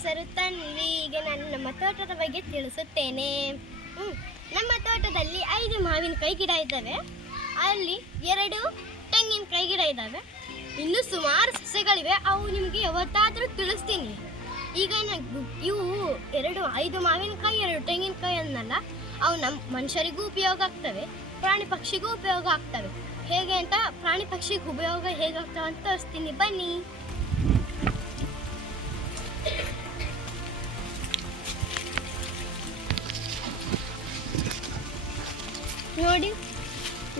ಹೆಸರು ತನ್ವಿ. ಈಗ ನಾನು ನಮ್ಮ ತೋಟದ ಬಗ್ಗೆ ತಿಳಿಸುತ್ತೇನೆ. ನಮ್ಮ ತೋಟದಲ್ಲಿ 5 ಮಾವಿನಕಾಯಿ ಗಿಡ ಇದ್ದಾವೆ, ಅಲ್ಲಿ 2 ತೆಂಗಿನಕಾಯಿ ಗಿಡ ಇದ್ದಾವೆ, ಇನ್ನೂ ಸುಮಾರು ಸಸ್ಯಗಳಿವೆ. ಅವು ನಿಮಗೆ ಯಾವತ್ತಾದರೂ ತಿಳಿಸ್ತೀನಿ. ಈಗ ಇವು 5 ಮಾವಿನಕಾಯಿ 2 ತೆಂಗಿನಕಾಯಿ ಅನ್ನಲ್ಲ, ಅವು ನಮ್ಮ ಮನುಷ್ಯರಿಗೂ ಉಪಯೋಗ ಆಗ್ತವೆ, ಪ್ರಾಣಿ ಪಕ್ಷಿಗೂ ಉಪಯೋಗ ಆಗ್ತವೆ. ಹೇಗೆ ಅಂತ ಪ್ರಾಣಿ ಪಕ್ಷಿಗೆ ಉಪಯೋಗ ಹೇಗಾಗ್ತವೆ ಅಂತ ತೋರಿಸ್ತೀನಿ, ಬನ್ನಿ. ನೋಡಿ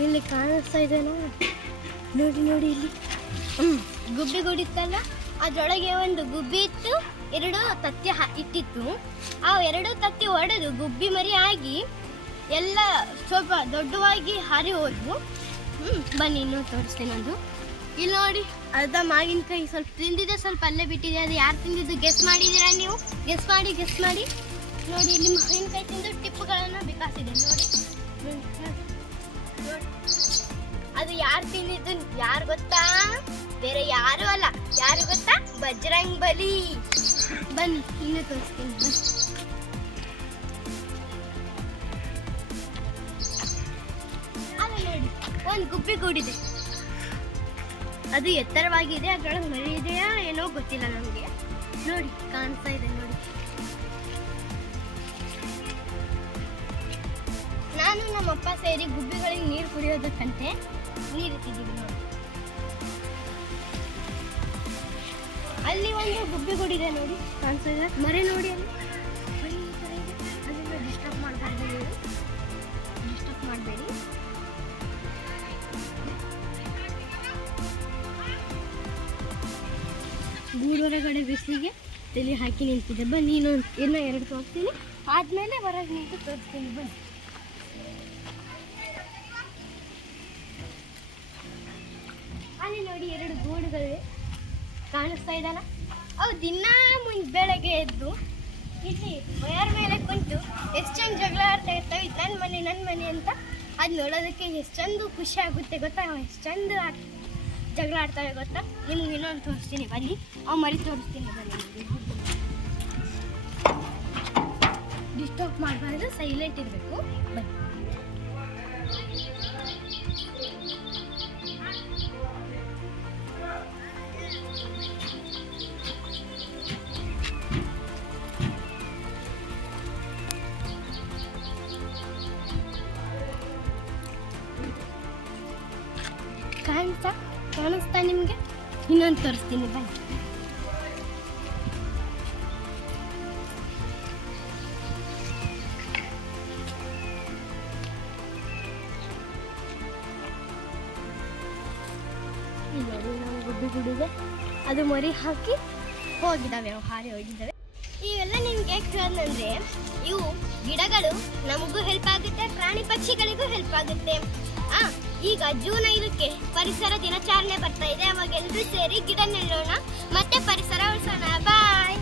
ಇಲ್ಲಿ ಕಾಣಿಸ್ತಾ ಇದೆನಾ? ನೋಡಿ ನೋಡಿ ಇಲ್ಲಿ ಗುಬ್ಬಿ ಗುಡಿತ್ತಲ್ಲ, ಅದರೊಳಗೆ ಒಂದು ಗುಬ್ಬಿ ಇತ್ತು, 2 ತತ್ತಿ ಇಟ್ಟಿತ್ತು. ಆ 2 ತತ್ತಿ ಒಡೆದು ಗುಬ್ಬಿ ಮರಿ ಆಗಿ ಎಲ್ಲ ಸ್ವಲ್ಪ ದೊಡ್ಡವಾಗಿ ಹಾರಿ ಹೋದ್ವು. ಬನ್ನಿ ಇನ್ನೂ ತೋರಿಸ್ತೀನಿ. ಒಂದು ಇಲ್ಲಿ ನೋಡಿ, ಅರ್ಧ ಮಾವಿನಕಾಯಿ ಸ್ವಲ್ಪ ತಿಂದಿದೆ, ಸ್ವಲ್ಪ ಅಲ್ಲೇ ಬಿಟ್ಟಿದೆ. ಅದು ಯಾರು ತಿಂದಿದ್ದು ಗೆಸ್ ಮಾಡಿದ್ದೀರಾ ನೀವು? ಗೆಸ್ ಮಾಡಿ ನೋಡಿ. ಇಲ್ಲಿ ಮಾವಿನಕಾಯಿ ತಿಂದು ಟಿಪ್ಪುಗಳನ್ನು ಬಿಕಾಸಿದೆ ನೋಡಿ. ಅದು ಯಾರು ತಿಂದಿದ್ದು ಯಾರು ಗೊತ್ತಾ? ಬೇರೆ ಯಾರು ಅಲ್ಲ, ಯಾರು ಗೊತ್ತಾ? ಬಜರಂಗ್ ಬಲಿ. ಬನ್ನಿ ಇನ್ನೂ ತೋರಿಸ್ತೀನಿ. ಅಲ್ಲಿ ನೋಡಿ ಒಂದು ಗುಬ್ಬಿ ಗೂಡಿದೆ, ಅದು ಎತ್ತರವಾಗಿದೆ, ಅದರೊಳಗೆ ಮರಿ ಇದೆಯಾ ಏನೋ ಗೊತ್ತಿಲ್ಲ ನಮಗೆ. ನೋಡಿ ಕಾಣಿಸ್ತಾ ಇದೆ ನೋಡಿ. ನಾನು ನಮ್ಮಪ್ಪ ಸೇರಿ ಗುಬ್ಬಿಗಳಿಗೆ ನೀರು ಕುಡಿಯೋದಕ್ಕಂತೆ ನೀರು ಇಟ್ಟಿದ್ದೀವಿ ನೋಡಿ. ಅಲ್ಲಿ ಒಂದು ಗುಬ್ಬಿ ಗುಡಿದೆ ನೋಡಿ, ಕಾಣಿಸ್ತಾ ಇದೆ ಮರಿ ನೋಡಿ. ಅಲ್ಲಿ ಮರಿ ಈ ಥರ ಇದೆ, ಅದನ್ನು ಡಿಸ್ಟರ್ಬ್ ಮಾಡಬಾರ್ದು, ನೀವು ಡಿಸ್ಟರ್ಬ್ ಮಾಡಬೇಡಿ. ಗೂಡು ಹೊರಗಡೆ ಬಿಸಿಲಿಗೆ ತಲೆ ಹಾಕಿ ನಿಂತಿದೆ. ಬನ್ನಿ ಇನ್ನೂ 2 ತೋರಿಸ್ತೀನಿ, ಆದಮೇಲೆ ಹೊರಗೆ ನಿಂತು ತೋರಿಸ್ತೀನಿ. ಬನ್ನಿ. ಅಲ್ಲಿ ನೋಡಿ 2 ಗೂಡುಗಳಿವೆ, ಕಾಣಿಸ್ತಾ ಇದಲ್ಲ? ಅವು ದಿನ ಬೆಳಗ್ಗೆ ಎದ್ದು ಇಲ್ಲಿ ವಯರ್ ಮೇಲೆ ಕುಂತು ಎಷ್ಟು ಚಂದ ಜಗಳ ಆಡ್ತಾ ಇರ್ತವೆ, ನನ್ನ ಮನೆ ಅಂತ. ಅದು ನೋಡೋದಕ್ಕೆ ಎಷ್ಟು ಚಂದ ಖುಷಿ ಆಗುತ್ತೆ ಗೊತ್ತಾ? ಎಷ್ಟು ಚಂದ ಜಗಳ ಆಡ್ತವೆ ಗೊತ್ತಾ? ನಿಮ್ಗೆ ಇನ್ನೊಂದು ತೋರಿಸ್ತೀನಿ ಬನ್ನಿ, ಅವು ಮರಿ ತೋರಿಸ್ತೀನಿ ಬನ್ನಿ. ಡಿಸ್ಟರ್ಬ್ ಮಾಡಬಾರ್ದು, ಸೈಲೆಂಟ್ ಇರಬೇಕು. ಬನ್ನಿ. ಕಾಣಿಸ್ತಾ ನಿಮಗೆ? ಇನ್ನೊಂದು ತೋರಿಸ್ತೀನಿ ಬನ್ನಿ. ನೋಡಿ ನಾವು ಗುಬ್ಬಿ ಗುಡಿದೆ, ಅದು ಮರಿ ಹಾಕಿ ಹೋಗಿದ್ದಾವೆ, ಅವು ಹಾರಿ ಹೋಗಿದ್ದಾವೆ. ಇವೆಲ್ಲ ನಿಮ್ಗೆ ಕೇಳಿದ್ರೆ, ಇವು ಗಿಡಗಳು ನಮಗೂ ಹೆಲ್ಪ್ ಆಗುತ್ತೆ, ಪ್ರಾಣಿ ಪಕ್ಷಿಗಳಿಗೂ ಹೆಲ್ಪ್ ಆಗುತ್ತೆ. ಈಗ ಜೂನ್ 5ಕ್ಕೆ ಪರಿಸರ ದಿನಾಚರಣೆ ಬರ್ತಾ ಇದೆ. ಅವಾಗ ಎಲ್ಲರೂ ಸೇರಿ ಗಿಡ ನೆಡೋಣ, ಮತ್ತೆ ಪರಿಸರ ಉಳಿಸೋಣ. ಬಾಯ್.